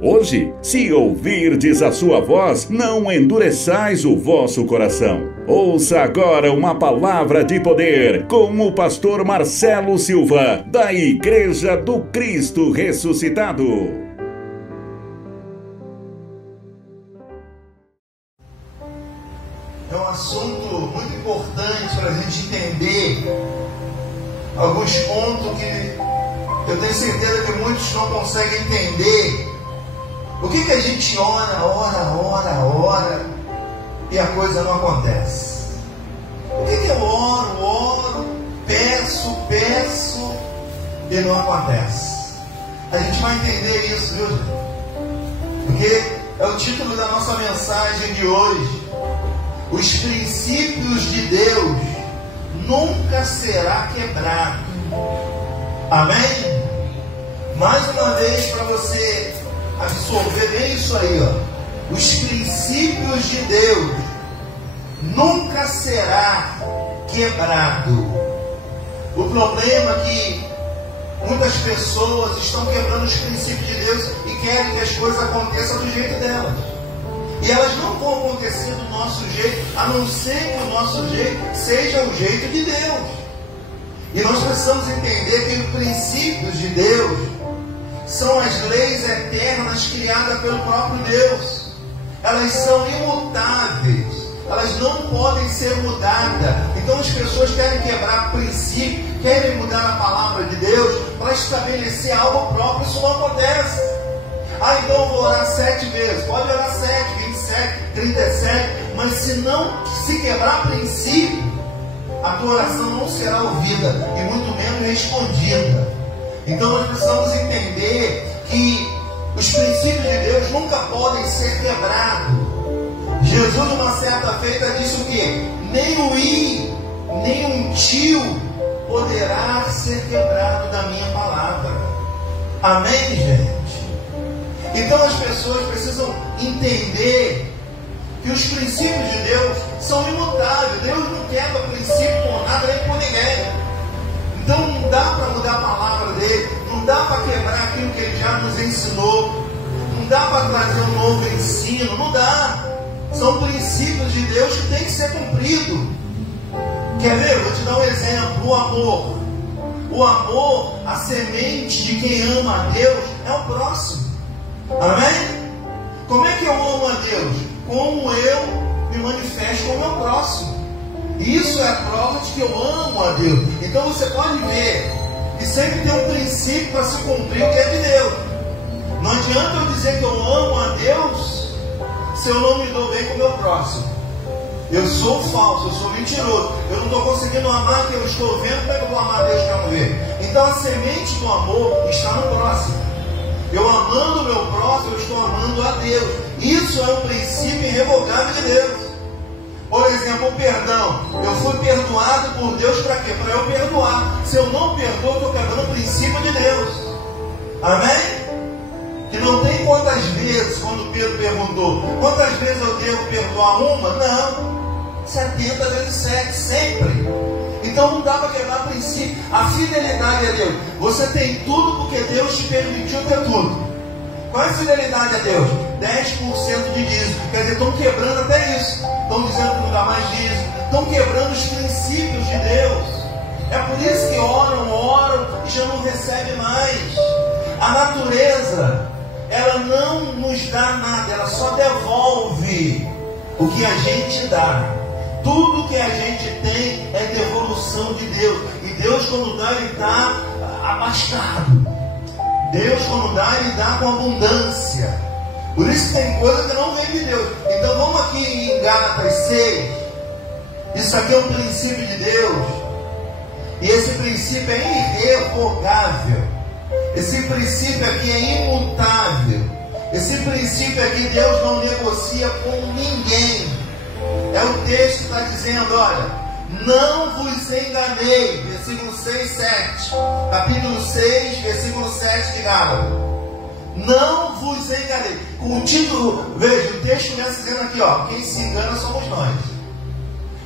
Hoje, se ouvirdes a sua voz, não endureçais o vosso coração. Ouça agora uma palavra de poder com o pastor Marcelo Silva, da Igreja do Cristo Ressuscitado. É um assunto muito importante para a gente entender alguns pontos que eu tenho certeza que muitos não conseguem entender. O que a gente ora e a coisa não acontece? O que eu oro, peço e não acontece? A gente vai entender isso, viu, gente? Porque é o título da nossa mensagem de hoje. Os princípios de Deus nunca será quebrado. Amém? Mais uma vez para você absorver bem isso aí, ó. Os princípios de Deus nunca será quebrado. O problema é que muitas pessoas estão quebrando os princípios de Deus e querem que as coisas aconteçam do jeito delas. E elas não vão acontecer do nosso jeito, a não ser que o nosso jeito seja o jeito de Deus. E nós precisamos entender que os princípios de Deus são as leis eternas criadas pelo próprio Deus. Elas são imutáveis, elas não podem ser mudadas. Então as pessoas querem quebrar princípio, querem mudar a palavra de Deus para estabelecer algo próprio. Isso não acontece. Então eu vou orar 7 vezes. Pode orar 7, 27, 37, mas se quebrar princípio, a tua oração não será ouvida e muito menos respondida. Então nós precisamos entender que os princípios de Deus nunca podem ser quebrados. Jesus, numa certa feita, disse o quê? Nem o i, nem um tio poderá ser quebrado da minha palavra. Amém, gente? Então as pessoas precisam entender que os princípios de Deus são imutáveis. Deus não quebra princípio por nada nem por ninguém. Então não dá para mudar a palavra dele, não dá para quebrar aquilo que ele já nos ensinou, não dá para trazer um novo ensino, não dá. São princípios de Deus que tem que ser cumprido. Quer ver? Vou te dar um exemplo. O amor. O amor, a semente de quem ama a Deus é o próximo. Amém? Como é que eu amo a Deus? Como eu me manifesto com o meu próximo. Isso é a prova de que eu amo a Deus. Então você pode ver que sempre tem um princípio para se cumprir o que é de Deus. Não adianta eu dizer que eu amo a Deus se eu não me dou bem com o meu próximo. Eu sou falso, eu sou mentiroso. Eu não estou conseguindo amar quem eu estou vendo. Como é que eu vou amar a Deus que eu não vejo? Então a semente do amor está no próximo. Eu amando o meu próximo, eu estou amando a Deus. Isso é um princípio irrevogável de Deus. Por exemplo, o perdão. Eu fui perdoado por Deus para quê? Para eu perdoar. Se eu não perdoo, eu estou quebrando o princípio de Deus. Amém? Que não tem quantas vezes, quando Pedro perguntou, quantas vezes eu devo perdoar uma? Não. 70 vezes 7, sempre. Então não dá para quebrar princípio. A fidelidade a Deus. Você tem tudo porque Deus te permitiu ter tudo. Qual é a fidelidade a Deus? 10% de dízimo. Quer dizer, estão quebrando até isso. Estão dizendo que não dá mais dízimo. Estão quebrando os princípios de Deus. É por isso que oram e já não recebem mais. A natureza, ela não nos dá nada, ela só devolve o que a gente dá. Tudo que a gente tem é devolução de Deus. E Deus, quando dá, Ele dá abastado. Deus, quando dá, Ele dá com abundância. Por isso que tem coisa que não vem de Deus. Então vamos aqui em Gálatas 6. Isso aqui é um princípio de Deus. E esse princípio é irrevogável. Esse princípio aqui é imutável. Esse princípio aqui Deus não negocia com ninguém. É o texto que está dizendo, olha, não vos enganei, versículo 6, 7, capítulo 6, versículo 7 de Gálatas. Não vos enganei. Com o título, veja, o texto começa dizendo aqui, ó, quem se engana somos nós.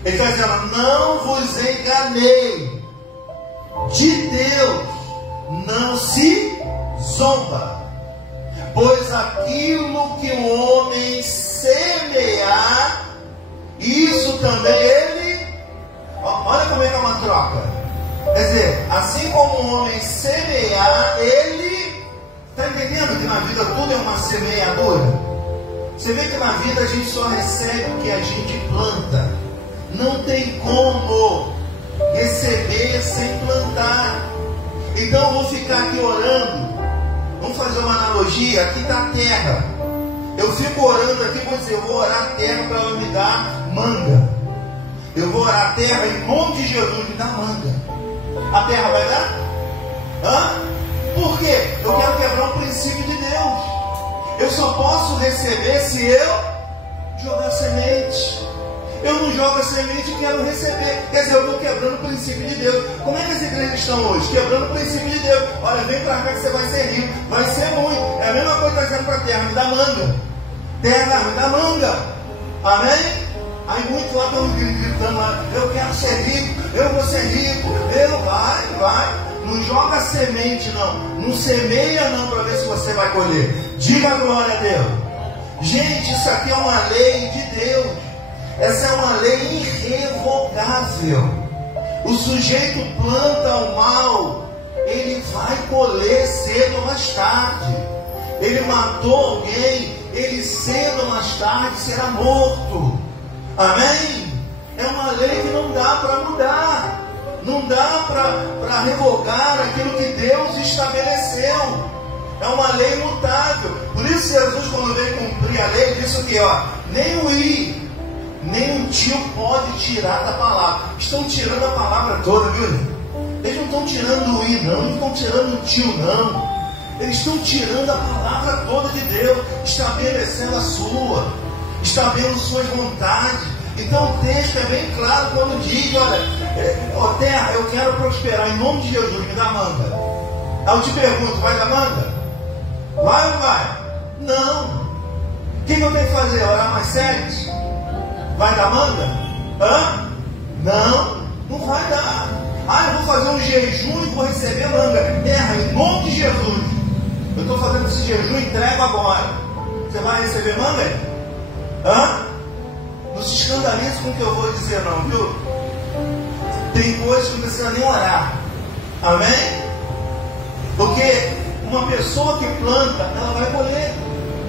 Ele está dizendo, não vos enganei. De Deus não se zomba. Pois aquilo que o homem semear, isso também ele... Olha como é que é uma troca. Quer dizer, assim como o homem semear, ele... Está entendendo que na vida tudo é uma semeadura? Você vê que na vida a gente só recebe o que a gente planta. Não tem como receber sem plantar. Então eu vou ficar aqui orando. Vamos fazer uma analogia. Aqui está a terra. Eu fico orando aqui, vou dizer, eu vou orar a terra para ela me dar manga. Eu vou orar a terra em nome de Jesus, me dá manga. A terra vai dar? Hã? Por quê? Eu quero quebrar o princípio de Deus. Eu só posso receber se eu jogar semente. Eu não jogo a semente e quero receber. Quer dizer, eu estou quebrando o princípio de Deus. Como é que as igrejas estão hoje? Quebrando o princípio de Deus. Olha, vem para cá que você vai ser rico. Vai ser muito. É a mesma coisa que está dizendo para a terra, me dá manga. Terra, me dá manga. Amém? Aí muitos lá estão gritando lá, eu quero ser rico, eu vou ser rico. Vai. Não joga semente não. Não semeia não para ver se você vai colher. Diga glória a Deus. Gente, isso aqui é uma lei de Deus. Essa é uma lei irrevogável. O sujeito planta o mal, ele vai colher cedo ou mais tarde. Ele matou alguém, ele cedo ou mais tarde será morto. Amém? É uma lei que não dá para mudar. Não dá para revogar aquilo que Deus estabeleceu. É uma lei imutável. Por isso Jesus, quando veio cumprir a lei, disse o que? Nem o i, nem o tio pode tirar da palavra. Estão tirando a palavra toda, viu? Eles não estão tirando o i, não estão tirando o tio, não. Eles estão tirando a palavra toda de Deus, estabelecendo a sua, estabelecendo suas vontades. Então o texto é bem claro quando diz, olha, terra, eu quero prosperar em nome de Jesus, me dá manga. Aí eu te pergunto, vai dar manga? Vai ou não vai? Não. O que eu tenho que fazer? Orar mais 7? Vai dar manga? Hã? Não vai dar. Eu vou fazer um jejum e vou receber manga. Terra, em nome de Jesus. Eu estou fazendo esse jejum e entrego agora. Você vai receber manga? Hã? Não se escandalize com o que eu vou dizer não, viu? Tem coisas que não precisa nem orar. Amém? Porque uma pessoa que planta, ela vai colher.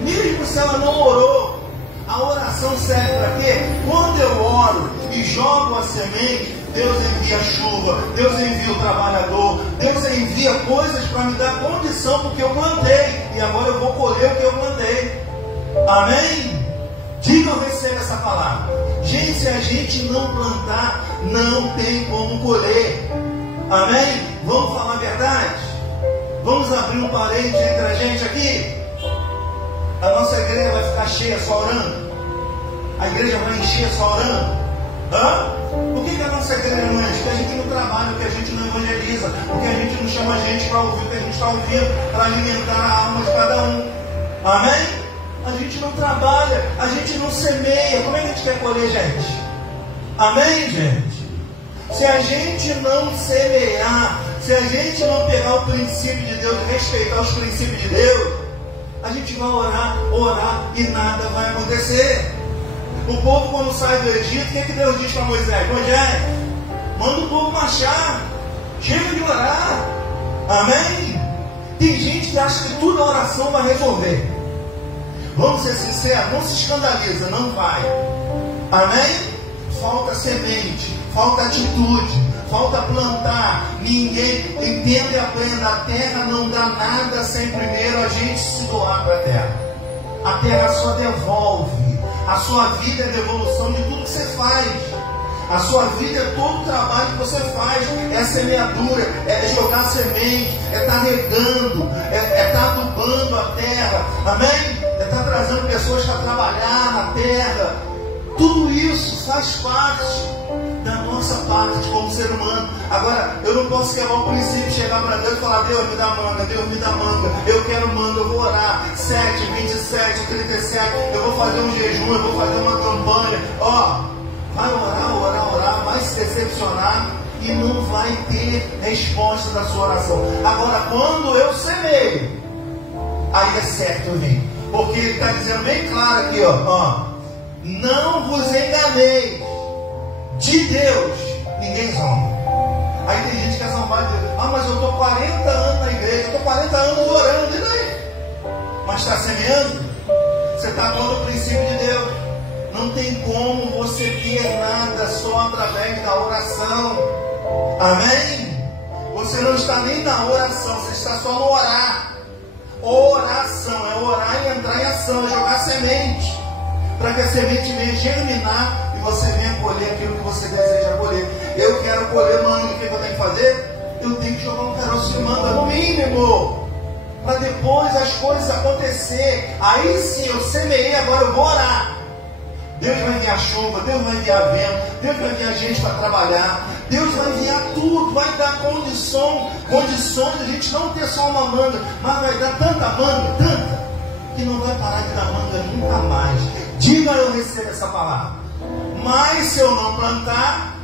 Mesmo se ela não orou. A oração serve para quê? Quando eu oro e jogo a semente, Deus envia chuva, Deus envia o trabalhador, Deus envia coisas para me dar condição porque eu plantei. E agora eu vou colher o que eu plantei. Amém? Diga eu recebo essa palavra. Gente, se a gente não plantar, não tem como colher. Amém? Vamos falar a verdade? Vamos abrir um parede entre a gente aqui? A nossa igreja vai ficar cheia só orando? A igreja vai encher só orando? Por que a nossa igreja não enche? Porque a gente não trabalha, porque a gente não evangeliza, porque a gente não chama a gente para ouvir o que a gente está ouvindo, para alimentar a alma de cada um. Amém? A gente não trabalha, a gente não semeia. Como é que a gente quer colher, gente? Amém, gente? Se a gente não semear, se a gente não pegar o princípio de Deus, respeitar os princípios de Deus, a gente vai orar e nada vai acontecer. O povo, quando sai do Egito, o que Deus diz para Moisés? Moisés, manda o povo marchar, chega de orar. Amém? Tem gente que acha que tudo a oração vai resolver. Vamos ser sinceros, não se escandaliza, não vai. Amém? Falta semente, falta atitude, falta plantar. Ninguém entende e aprenda. A terra não dá nada sem primeiro a gente se doar para a terra. A terra só devolve. A sua vida é devolução de tudo que você faz. A sua vida é todo o trabalho que você faz. É a semeadura, é jogar semente, é estar regando, é estar adubando a terra. Amém? É estar trazendo pessoas para trabalhar na terra. Tudo isso faz parte da nossa parte como ser humano. Agora, eu não posso quebrar o princípio, chegar para Deus e falar: Deus me dá manga, Deus me dá manga, eu quero manga, eu vou orar 7, 27, 37, eu vou fazer um jejum, eu vou fazer uma campanha. Vai orar, vai se decepcionar e não vai ter resposta da sua oração. Agora, quando eu semeio, aí é certo vir. Porque ele está dizendo bem claro aqui, ó, não vos enganeis, de Deus ninguém zomba. Aí tem gente que é zombada e diz, mas eu estou 40 anos na igreja, estou 40 anos orando, e daí? Mas está semeando? Você está pondo o princípio de Deus. Não tem como você ter nada só através da oração. Amém? Você não está nem na oração, você está só no orar. Oração é orar e entrar em ação, é jogar semente, para que a semente venha germinar e você venha colher aquilo que você deseja colher. Eu quero colher manga, o que eu tenho que fazer? Eu tenho que jogar um caroço de manga no mínimo, para depois as coisas acontecer. Aí sim, eu semeei, agora eu vou orar. Deus vai enviar chuva, Deus vai enviar vento, Deus vai enviar gente para trabalhar, Deus vai enviar tudo, vai dar condições de a gente não ter só uma manga, mas vai dar tanta manga, tanta, que não vai parar de dar manga nunca mais. Diga, eu recebo essa palavra. Mas se eu não plantar,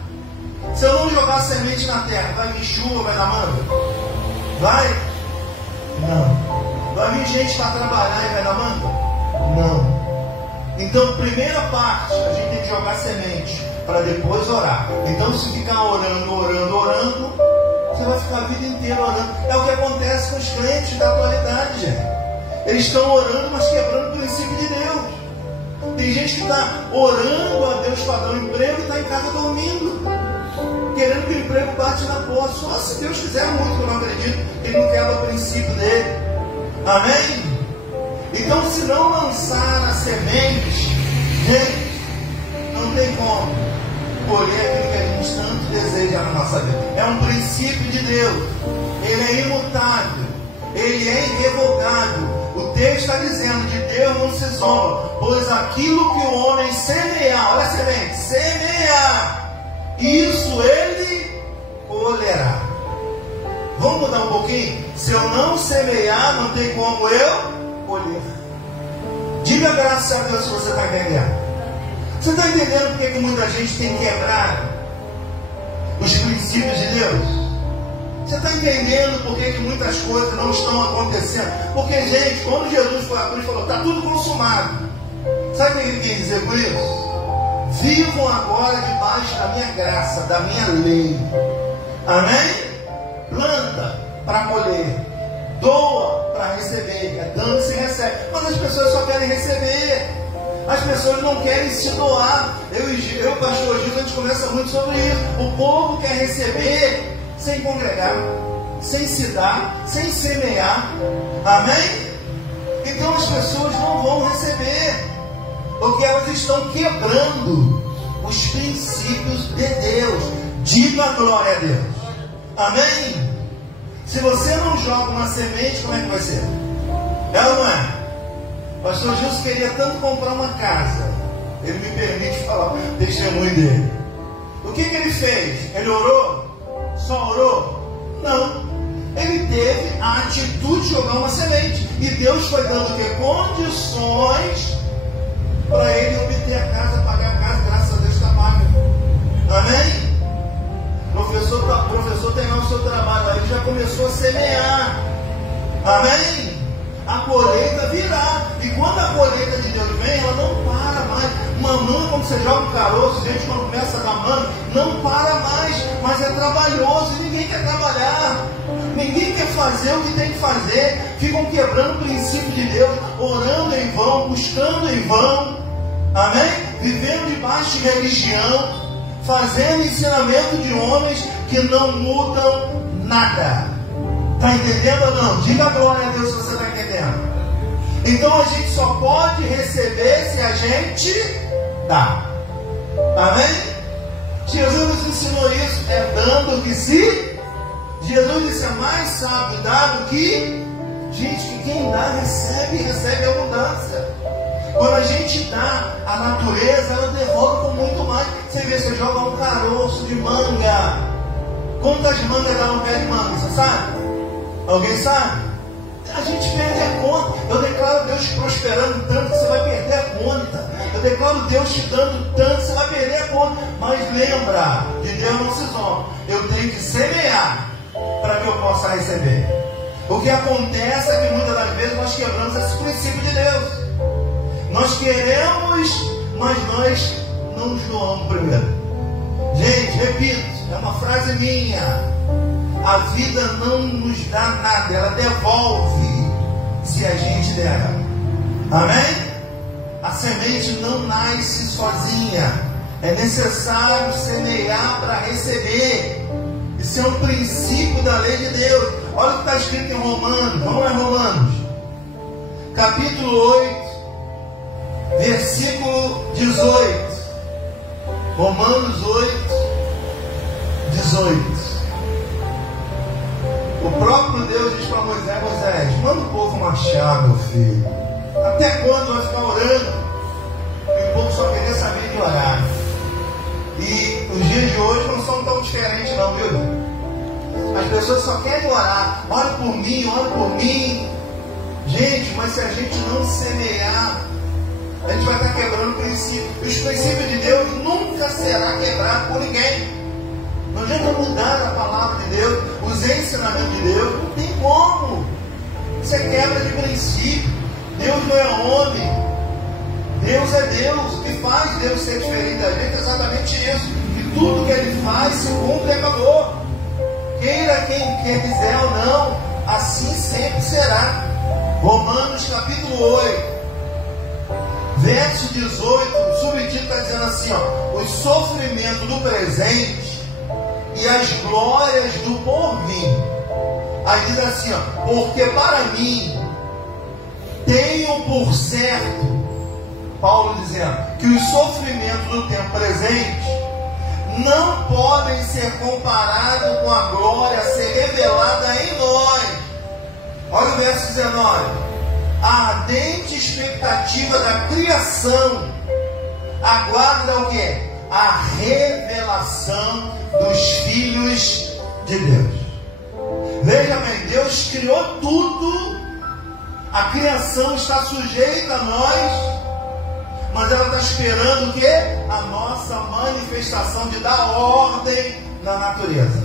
se eu não jogar semente na terra, vai vir chuva, vai dar manga? Vai? Não. Vai vir gente para trabalhar e vai dar manga? Não. Então, primeira parte, a gente tem que jogar semente para depois orar. Então, se ficar orando, você vai ficar a vida inteira orando. É o que acontece com os crentes da atualidade, gente. Eles estão orando, mas quebrando o princípio de Deus. Tem gente que está orando a Deus para dar um emprego e está em casa dormindo, querendo que o emprego bate na porta. Só se Deus quiser muito, eu não acredito, ele não quebra o princípio dele. Amém? Então, se não lançar as sementes, gente, não tem como colher aquilo que a gente tanto deseja na nossa vida. É um princípio de Deus. Ele é imutável. Ele é irrevogável. O texto está dizendo, de Deus não se zomba, pois aquilo que o homem semear, olha a semente, semear, isso ele colherá. Vamos mudar um pouquinho? Se eu não semear, não tem como eu colher. Diga graças a Deus se você está entendendo. Você está entendendo porque que muita gente tem quebrado os princípios de Deus? Você está entendendo por que muitas coisas não estão acontecendo? Porque, gente, quando Jesus foi à cruz e falou, está tudo consumado. Sabe o que ele quer dizer com isso? Vivam agora debaixo da minha graça, da minha lei. Amém? Planta para colher. Doa para receber. É dando e se recebe. Mas as pessoas só querem receber. As pessoas não querem se doar. Eu e o pastor Gil, a gente conversa muito sobre isso. O povo quer receber sem congregar, sem se dar, sem semear. Amém? Então as pessoas não vão receber, porque elas estão quebrando os princípios de Deus. Diga glória a Deus. Amém? Se você não joga uma semente, como é que vai ser? É ou não é? O pastor Gilson queria tanto comprar uma casa. Ele me permite falar o testemunho dele. O que ele fez? Ele orou? Só orou? Não. Ele teve a atitude de jogar uma semente. E Deus foi dando o quê? Condições para ele obter a casa, pagar a casa. Graças a Deus está paga. Amém? O professor tem lá o seu trabalho. Aí ele já começou a semear. Amém? A colheita virá. E quando a colheita de Deus vem, ela não para mais. Uma manga, quando você joga um caroço, gente, quando começa a dar manga, não para mais. Mas é trabalhoso e ninguém quer trabalhar. Ninguém quer fazer o que tem que fazer. Ficam quebrando o princípio de Deus, orando em vão, buscando em vão. Amém? Vivendo debaixo de religião, fazendo ensinamento de homens que não mudam nada. Está entendendo ou não? Diga glória a Deus se você está entendendo. Então a gente só pode receber se a gente dá. Amém? Jesus nos ensinou isso. É dando que se... Jesus disse, é mais sábio dar do que... Gente, que quem dá recebe abundância. Quando a gente dá, a natureza ela devolve com muito mais. Você vê, você joga um caroço de manga. Quantas mangas dá um pé de manga? Você sabe? Alguém sabe? A gente perde a conta. Eu declaro Deus te prosperando tanto que você vai perder a conta. Eu declaro Deus te dando tanto que você vai perder a conta. Mas lembra, de Deus não se zomba. Eu tenho que semear para que eu possa receber. O que acontece é que muitas das vezes nós quebramos Nós queremos, mas nós não nos doamos primeiro. Gente, repito, é uma frase minha. A vida não nos dá nada, ela devolve se a gente der ela. Amém? A semente não nasce sozinha. É necessário semear para receber. Isso é um princípio da lei de Deus. Olha o que está escrito em Romanos. Vamos lá, Romanos. Capítulo 8, versículo 18. Romanos 8, 18. O próprio Deus diz para Moisés: Moisés, manda o povo marchar, meu filho. Até quando vai ficar orando? E o povo só queria saber de orar. E os dias de hoje não são tão diferentes não, viu? As pessoas só querem orar. Ora por mim, ora por mim. Gente, mas se a gente não semear, a gente vai estar quebrando o princípio. E os princípios de Deus nunca será quebrado por ninguém. Não adianta mudar a palavra de Deus, os ensinamentos de Deus. Não tem como. Isso é quebra de princípio. Deus não é homem. Deus é Deus. O que faz Deus ser diferente da gente é exatamente isso. E tudo que Ele faz se cumpre e acabou. Queira quem quiser ou não, assim sempre será. Romanos capítulo 8, verso 18, o subtítulo está dizendo assim, ó: os sofrimentos do presente e as glórias do porvir. Aí diz assim, ó: porque para mim tenho por certo, Paulo dizendo, que os sofrimentos do tempo presente não podem ser comparados com a glória a ser revelada em nós. Olha o verso 19. A ardente expectativa da criação aguarda o quê? A revelação dos filhos de Deus. Veja bem, Deus criou tudo. A criação está sujeita a nós, mas ela está esperando o quê? A nossa manifestação de dar ordem na natureza.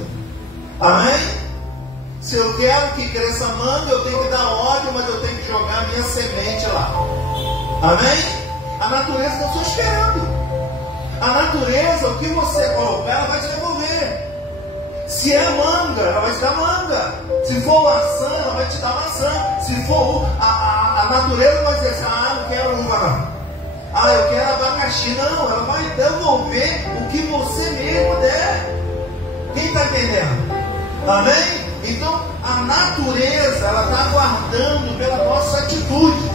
Amém? Se eu quero que cresça manga, eu tenho que dar ordem, mas eu tenho que jogar a minha semente lá. Amém? A natureza está só esperando. A natureza, o que você colocar, ela vai te devolver. Se é manga, ela vai te dar manga. Se for maçã, ela vai te dar maçã. Se for a natureza vai dizer assim: ah, não quero uva não. Ah, eu quero abacaxi. Não, ela vai devolver o que você mesmo der. Quem está entendendo? Amém? Então, a natureza, ela está aguardando pela nossa atitude.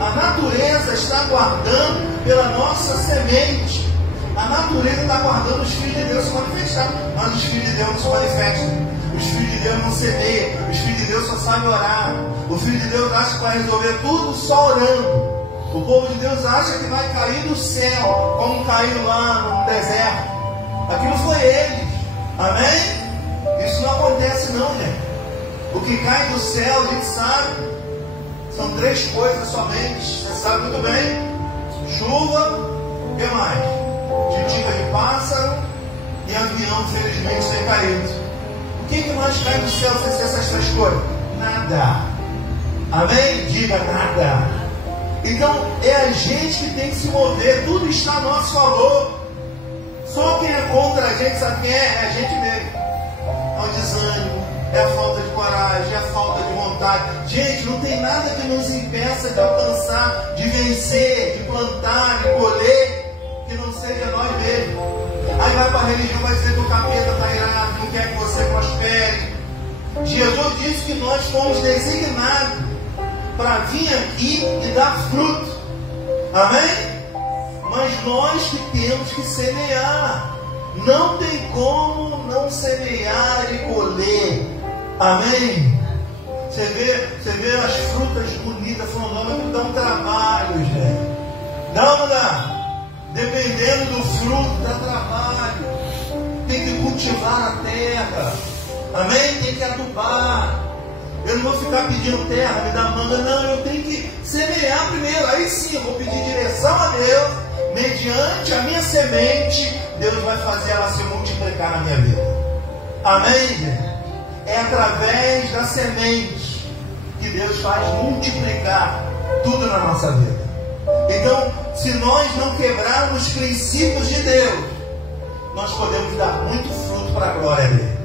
A natureza está aguardando pela nossa semente. A natureza está aguardando os filhos de Deus se manifestar. Mas os filhos de Deus não se manifestam. Os filhos de Deus não semeiam. Os filhos de Deus só sabem orar. O filho de Deus acha que vai resolver tudo só orando. O povo de Deus acha que vai cair do céu, como caiu lá no deserto. Aquilo foi eles. Amém? Isso não acontece não, gente. O que cai do céu, a gente sabe, são três coisas somente. Você sabe muito bem: chuva, o que mais? Titica de pássaro e avião, infelizmente, tem caído. O que mais cai do céu sem ser essas três coisas? Nada. Amém? Diga nada. Então é a gente que tem que se mover. Tudo está a nosso favor. Só quem é contra a gente, sabe quem é? É a gente mesmo. É o desânimo, é a falta de coragem, é a falta de vontade. Gente, não tem nada que nos impeça de alcançar, de vencer, de plantar, de colher, que não seja nós mesmos. Aí vai para a religião, vai dizer que o capeta está irado, não quer que você prospere. Jesus disse que nós fomos designados para vir aqui e dar fruto. Amém? Mas nós que temos que semear. Não tem como não semear e colher. Amém? Você vê as frutas bonitas, frondosas, que dão trabalho, gente. Dá ou não dá? Dependendo do fruto, dá trabalho. Tem que cultivar a terra. Amém? Tem que adubar. Eu não vou ficar pedindo terra, me dá manga. Não, eu tenho que semear primeiro. Aí sim, eu vou pedir direção a Deus. Mediante a minha semente, Deus vai fazer ela se multiplicar na minha vida. Amém, gente? É através da semente que Deus faz multiplicar tudo na nossa vida. Então, se nós não quebrarmos os princípios de Deus, nós podemos dar muito fruto para a glória dele.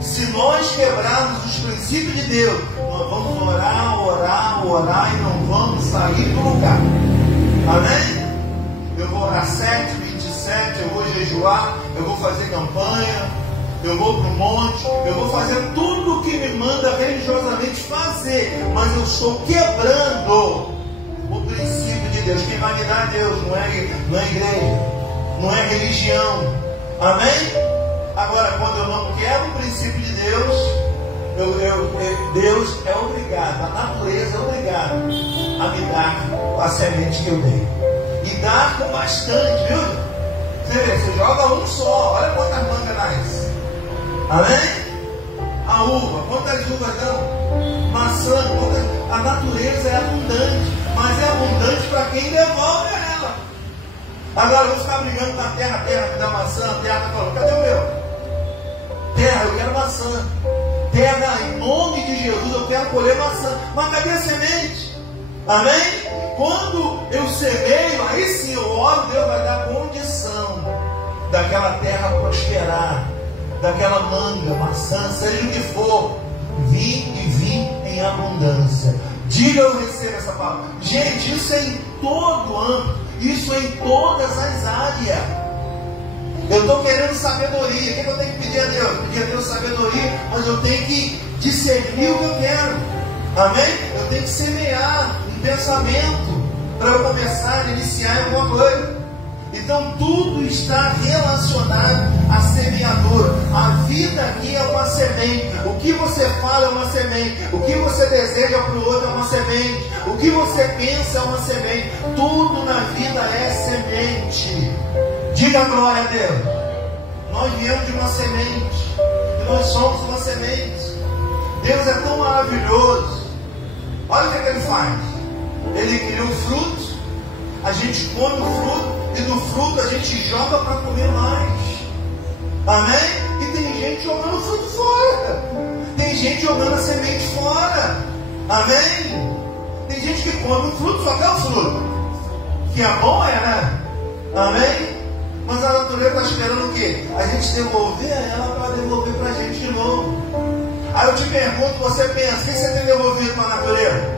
Se nós quebrarmos os princípios de Deus, nós vamos orar e não vamos sair do lugar. Amém? Eu vou orar 7, 27, eu vou jejuar, eu vou fazer campanha, eu vou para o monte, eu vou fazer tudo o que me manda religiosamente fazer, mas eu estou quebrando o princípio de Deus. Quem vai me dar Deus não é igreja, não é religião. Amém? Agora, quando eu não quebro o princípio de Deus, Deus é obrigado, a natureza é obrigada a me dar a semente que eu dei. E dar com bastante, viu? Você joga um só, olha quantas mangas nasce. Amém? A uva, quantas uvas dão? Maçã, a natureza é abundante, mas é abundante para quem devolve ela. Agora vamos ficar brigando com a terra que dá maçã, a terra está falando, cadê o meu? Terra, eu quero maçã. Terra, em nome de Jesus, eu quero colher maçã. Mas cadê a semente? Amém? Quando eu semeio, aí sim eu oro, Deus vai dar condição daquela terra prosperar, daquela manga, maçã, seja o que for, vir em abundância. Diga, eu recebo essa palavra. Gente, isso é em todo âmbito, isso é em todas as áreas. Eu estou querendo sabedoria. O que eu tenho que pedir a Deus? Pedir a Deus sabedoria, mas eu tenho que discernir o que eu quero. Amém? Eu tenho que semear um pensamento para eu começar a iniciar em alguma coisa. Então tudo está relacionado à semeadura. A vida aqui é uma semente. O que você fala é uma semente. O que você deseja para o outro é uma semente. O que você pensa é uma semente. Tudo na vida é semente. Diga glória a Deus. Nós viemos de uma semente. E nós somos uma semente. Deus é tão maravilhoso. Olha o que ele faz. Ele cria o fruto. A gente come o fruto. E do fruto a gente joga para comer mais. Amém? E tem gente jogando o fruto fora. Tem gente jogando a semente fora. Amém? Tem gente que come o fruto, só quer o fruto. Que é bom, né? Amém? Mas a natureza está esperando o quê? A gente devolver a ela para devolver para a gente de novo. Aí eu te pergunto, você pensa, o que você tem devolvido para a natureza?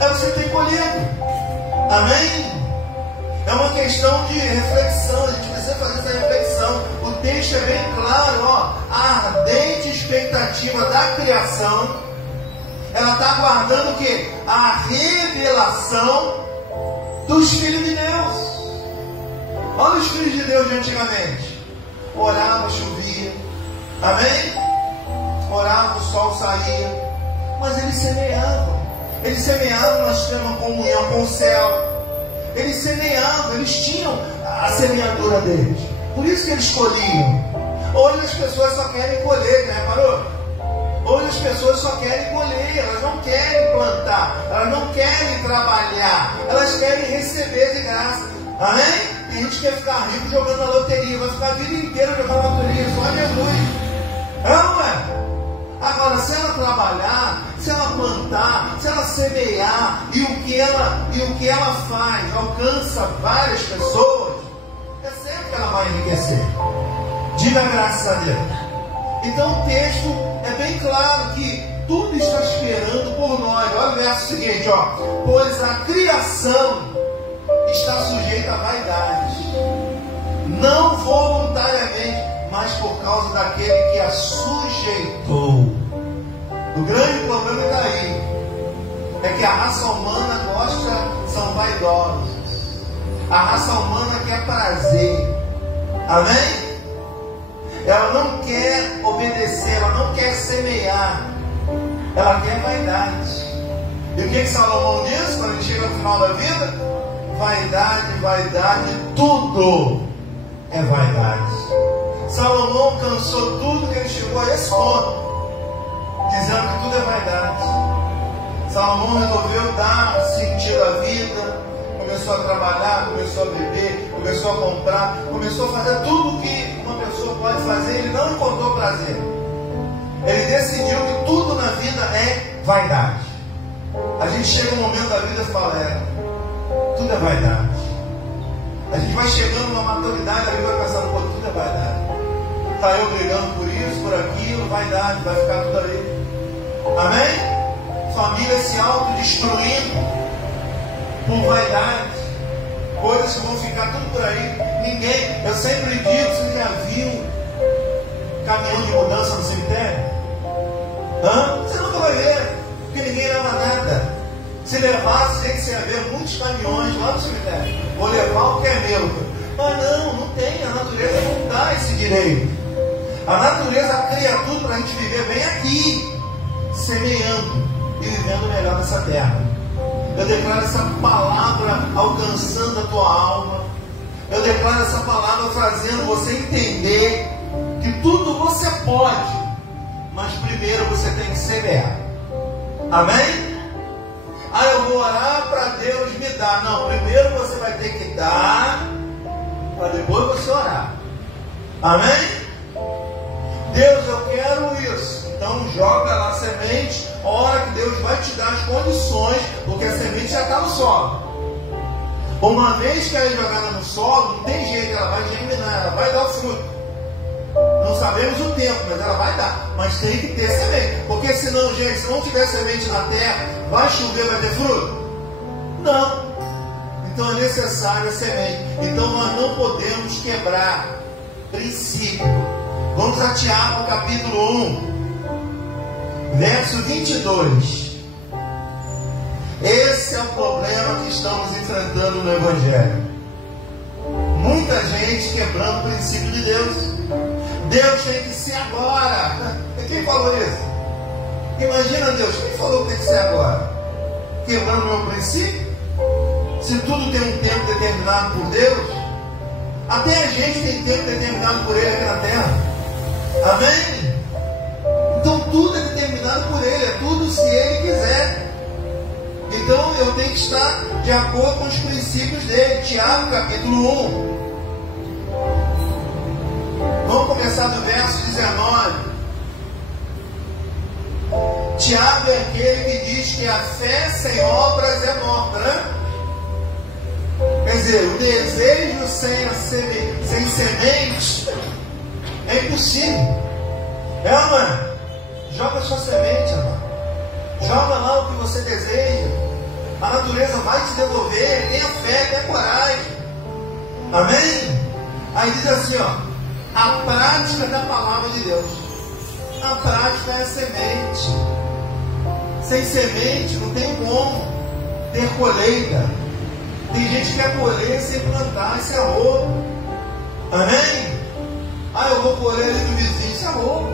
É você tem colhido. Amém? É uma questão de reflexão, a gente precisa fazer essa reflexão. O texto é bem claro, ó, a ardente expectativa da criação, ela está aguardando o quê? A revelação dos filhos de Deus. Olha os filhos de Deus de antigamente. Orava, chovia. Amém? Orava, o sol saía. Mas eles semeavam. Eles semeavam, nós tínhamos uma comunhão com o céu. Eles semeavam, eles tinham a semeadura deles. Por isso que eles colhiam. Hoje as pessoas só querem colher, né? Parou? Hoje as pessoas só querem colher, elas não querem plantar, elas não querem trabalhar, elas querem receber de graça. Amém? Tem gente que quer ficar rico jogando na loteria, vai ficar a vida inteira jogando na loteria, só Jesus. Não é? Agora, se ela trabalhar, se ela plantar, se ela semear, e o que ela faz alcança várias pessoas, é certo que ela vai enriquecer. Diga graças a Deus. Então o texto é bem claro que tudo está esperando por nós. Olha o verso seguinte, ó. Pois a criação está sujeita a vaidade, não voluntariamente, mas por causa daquele que a sujeitou. O grande problema está aí. É que a raça humana são vaidosos. A raça humana quer prazer. Amém? Ela não quer obedecer, ela não quer semear. Ela quer vaidade. E o que Salomão diz quando ele chega no final da vida? Vaidade, vaidade, tudo é vaidade. Salomão alcançou tudo que ele chegou a esse ponto, dizendo que tudo é vaidade. Salomão resolveu dar sentido à vida, começou a trabalhar, começou a beber, começou a comprar, começou a fazer tudo o que uma pessoa pode fazer. Ele não encontrou prazer. Ele decidiu que tudo na vida é vaidade. A gente chega um momento da vida e fala, tudo é vaidade. A gente vai chegando numa maturidade, a gente vai pensando, pô, tudo é vaidade. Está eu brigando por isso, por aquilo, vaidade, vai ficar tudo ali. Amém? Família se autodestruindo por vaidade. Coisas que vão ficar tudo por aí. Ninguém, eu sempre digo, você já viu caminhão de mudança no cemitério? Você nunca vai ver, porque ninguém leva nada. Se levasse, gente, você ia ver muitos caminhões lá no cemitério. Vou levar o que é meu. Mas não tem, a natureza não dá esse direito. A natureza cria tudo para a gente viver bem aqui, semeando e vivendo melhor nessa terra. Eu declaro essa palavra alcançando a tua alma. Eu declaro essa palavra fazendo você entender que tudo você pode, mas primeiro você tem que semear. Amém? Eu vou orar para Deus me dar. Não, primeiro você vai ter que dar, para depois você orar. Amém? Deus, eu quero isso. Então joga lá a semente, ora que Deus vai te dar as condições, porque a semente já está no solo. Uma vez que ela é jogada no solo, não tem jeito, ela vai germinar, ela vai dar o fruto. Não sabemos o tempo, mas ela vai dar. Mas tem que ter semente. Porque senão, gente, se não tiver semente na terra, vai chover, vai ter fruto? Não. Então é necessário a semente. Então nós não podemos quebrar princípio. Vamos a Tiago capítulo 1, verso 22. Esse é o problema que estamos enfrentando no Evangelho. Muita gente quebrando o princípio de Deus. Deus tem que ser agora. Quem falou isso? Imagina Deus, quem falou que tem que ser agora? Quebrando o meu princípio? Se tudo tem um tempo determinado por Deus, até a gente tem tempo determinado por Ele aqui na terra. Amém? Então tudo é determinado por Ele, é tudo se Ele quiser. Então eu tenho que estar de acordo com os princípios dele. Tiago capítulo 1. Vamos começar do verso 19. Tiago é aquele que diz que a fé sem obras é morta, né? Quer dizer, o desejo sem semente é impossível. Mano? Joga sua semente, mano. Joga lá o que você deseja. A natureza vai te devolver. Tenha fé, tenha coragem. Amém? Aí diz assim, a prática da palavra de Deus. A prática é a semente. Sem semente não tem como ter colheita. Tem gente que quer colher sem plantar, isso é roubo. Amém? Eu vou colher ali do vizinho, isso é roubo.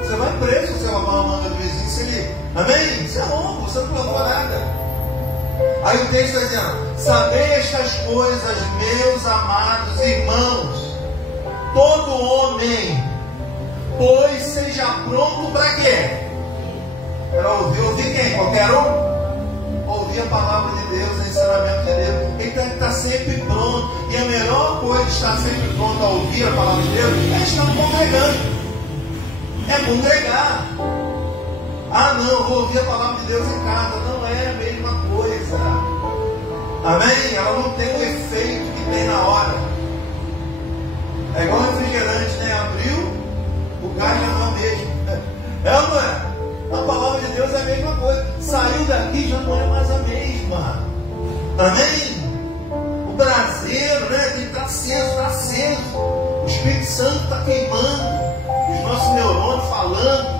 Você vai preso se você roubar uma manga do vizinho, se ele... Amém? Isso é roubo, você não plantou nada. Aí o texto está dizendo, sabei estas coisas, meus amados irmãos, todo homem, pois seja pronto para quê? Para ouvir quem? Qualquer um? Ouvir a palavra de Deus, o ensinamento de Deus. Ele tem que estar sempre pronto. E a melhor coisa de estar sempre pronto a ouvir a palavra de Deus é estar congregando. É congregar. Não, eu vou ouvir a palavra de Deus em casa. Não é a mesma coisa. Amém? Ela não tem o efeito que tem na hora. É igual refrigerante, né? Abriu, o gás já não é o mesmo. Não é? A palavra de Deus é a mesma coisa. Saiu daqui, já não é mais a mesma. Amém? O braseiro, né? Tem que estar aceso, está aceso. O Espírito Santo está queimando. Os nossos neurônios falando.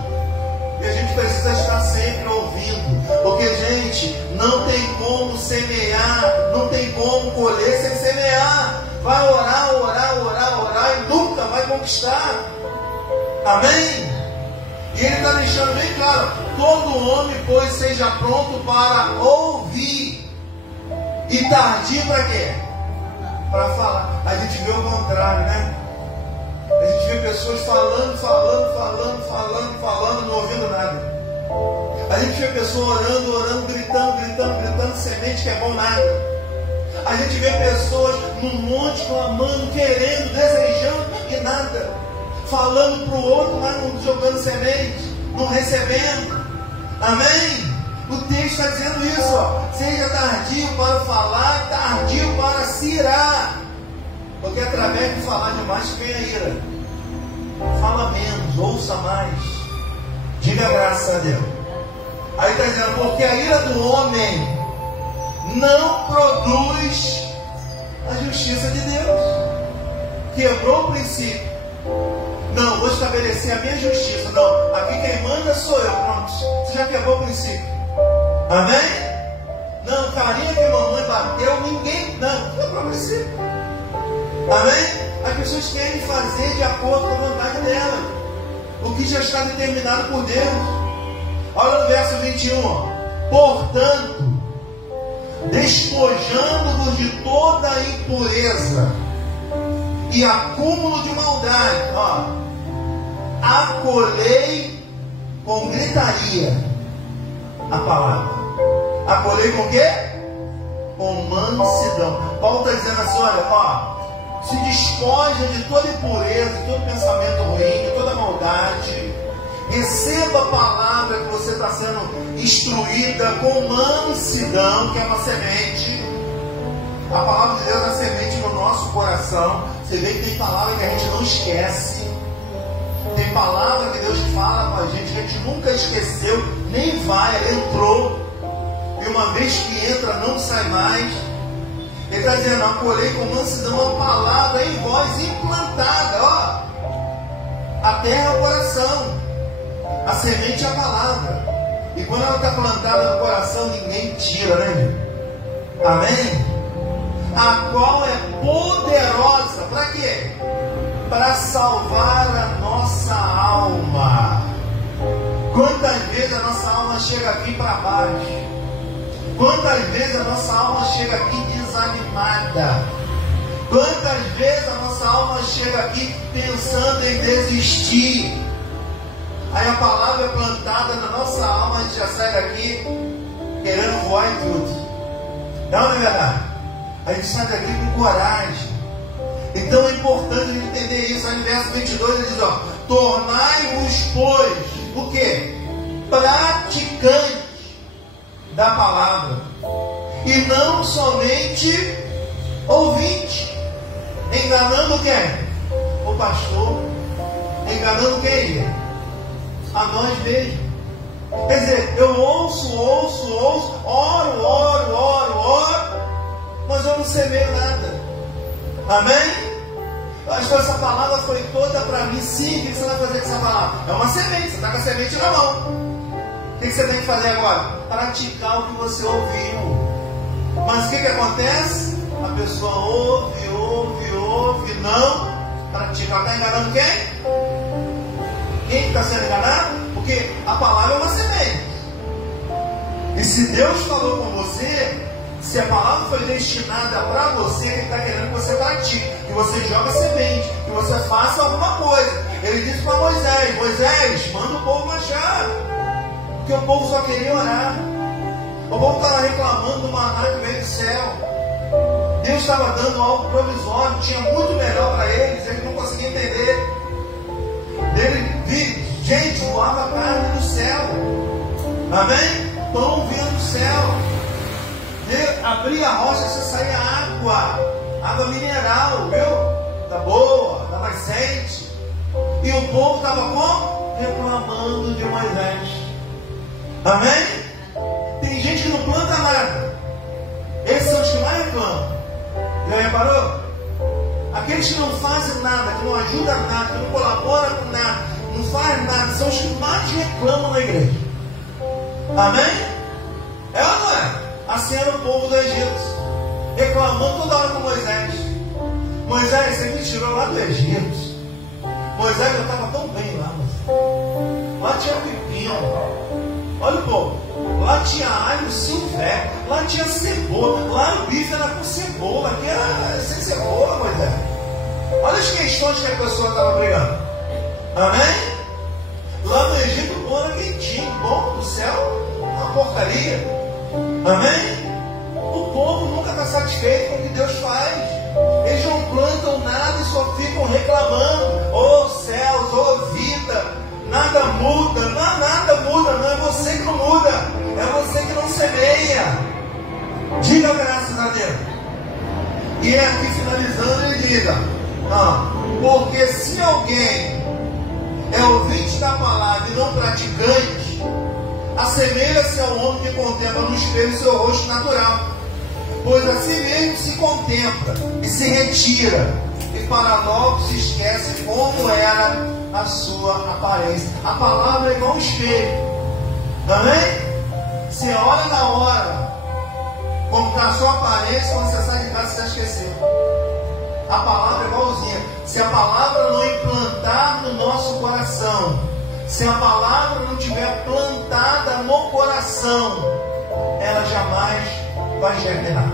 E a gente precisa estar sempre ouvindo. Porque, gente, não tem como semear, não tem como colher sem semear. Vai orar e nunca vai conquistar. Amém? E ele está deixando bem claro, todo homem, pois, seja pronto para ouvir. E tardio para quê? Para falar. A gente vê o contrário, né? A gente vê pessoas falando, não ouvindo nada. A gente vê pessoas orando, gritando, semente que é bom nada. A gente vê pessoas num monte clamando, querendo, desejando e nada. Falando para o outro, mas não jogando semente, não recebendo. Amém? O texto está dizendo isso, seja tardio para falar, Porque através de falar demais vem a ira. Fala menos, ouça mais. Diga graças a Deus. Aí está dizendo, porque a ira do homem não produz a justiça de Deus. Quebrou o princípio. Não, vou estabelecer a minha justiça. Não, aqui quem manda sou eu. Pronto, você já quebrou o princípio. Amém? Não, carinha que a mamãe bateu, ninguém. Não, quebrou o princípio. Amém? As pessoas querem fazer de acordo com a vontade dela, o que já está determinado por Deus. Olha no verso 21. Portanto, despojando-vos de toda a impureza e acúmulo de maldade, acolhei com gritaria a palavra. Acolhei com o quê? Com mansidão. Paulo está dizendo assim, olha, se despoja de toda impureza, de todo pensamento ruim, de toda maldade. Receba a palavra que você está sendo instruída com mansidão, que é uma semente. A palavra de Deus é a semente no nosso coração. Você vê que tem palavra que a gente não esquece. Tem palavra que Deus fala com a gente que a gente nunca esqueceu, nem vai, ela entrou. E uma vez que entra, não sai mais. Ele está dizendo, acolhei com mansidão uma palavra em vós implantada. A terra é o coração. A semente é a palavra. E quando ela está plantada no coração, ninguém tira, né? Amém? A qual é poderosa. Para quê? Para salvar a nossa alma. Quantas vezes a nossa alma chega aqui para baixo? Quantas vezes a nossa alma chega aqui desanimada? Quantas vezes a nossa alma chega aqui pensando em desistir? Aí a palavra é plantada na nossa alma, a gente já sai daqui querendo voar em tudo. Não é verdade? A gente sai daqui com coragem. Então é importante a gente entender isso. Aí no verso 22 ele diz, tornai-vos, pois, o quê? Praticantes da palavra, e não somente ouvinte, enganando quem? O pastor. Enganando quem? A nós mesmos. Quer dizer, eu ouço, oro, mas eu não semeio nada. Amém? Acho que essa palavra foi toda para mim. Sim, o que você vai fazer com essa palavra? É uma semente, você está com a semente na mão. O que você tem que fazer agora? Praticar o que você ouviu. Mas o que acontece? A pessoa ouve, não pratica. Ela está enganando quem? Quem está sendo enganado? Porque a palavra é uma semente. E se Deus falou com você, se a palavra foi destinada para você, Ele está querendo que você pratique, que você jogue a semente, que você faça alguma coisa. Ele disse para Moisés, Moisés, manda o povo marchar. Porque o povo só queria orar. O povo estava reclamando do maná que veio do céu. Deus estava dando algo provisório, tinha muito melhor para eles não conseguiam entender. Gente, voava carne do céu. Amém? Pão vinha do céu. Abria a rocha, você saía água mineral, viu? Da boa, da nascente. E o povo estava como? Reclamando de Moisés. Amém? Tem gente que não planta nada. Esses são os que mais reclamam. Já reparou? Aqueles que não fazem nada, que não ajudam nada, que não colaboram com nada, não fazem nada, são os que mais reclamam na igreja. Amém? É ou não é? Assim era o povo do Egito, reclamando toda hora com Moisés. Moisés, você me tirou lá do Egito. Moisés já estava tão bem lá, mas lá tinha pepino. Olha o povo, lá tinha alho silvestre, lá tinha cebola, lá o bife era com cebola, aqui era sem cebola, Moisés. Olha as questões que a pessoa estava brigando. Amém? Lá no Egito o pão era quentinho, bom do céu, uma porcaria. Amém? O povo nunca está satisfeito com o que Deus faz. Eles não plantam nada e só ficam reclamando. Oh céus, oh vida, nada muda, nada muda, não é você que não muda, é você que não semeia. Diga graças a Deus. E aqui finalizando ele diz, porque se alguém é ouvinte da palavra e não praticante, assemelha-se ao homem que contempla no espelho seu rosto natural, pois assim mesmo se contempla e se retira, e para logo se esquece como era a sua aparência. A palavra é igual um espelho, amém? Você olha na hora como está a sua aparência, quando você sai de casa você já esqueceu. A palavra é igualzinha. Se a palavra não implantar no nosso coração, se a palavra não tiver plantada no coração, ela jamais vai germinar.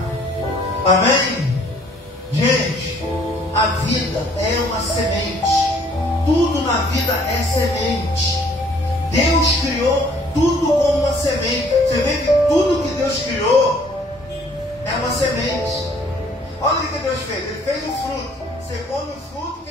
Amém? Gente, a vida é uma semente. Tudo na vida é semente. Deus criou tudo como uma semente. Você vê que tudo que Deus criou é uma semente. Olha o que Deus fez. Ele fez o fruto. Você come o fruto,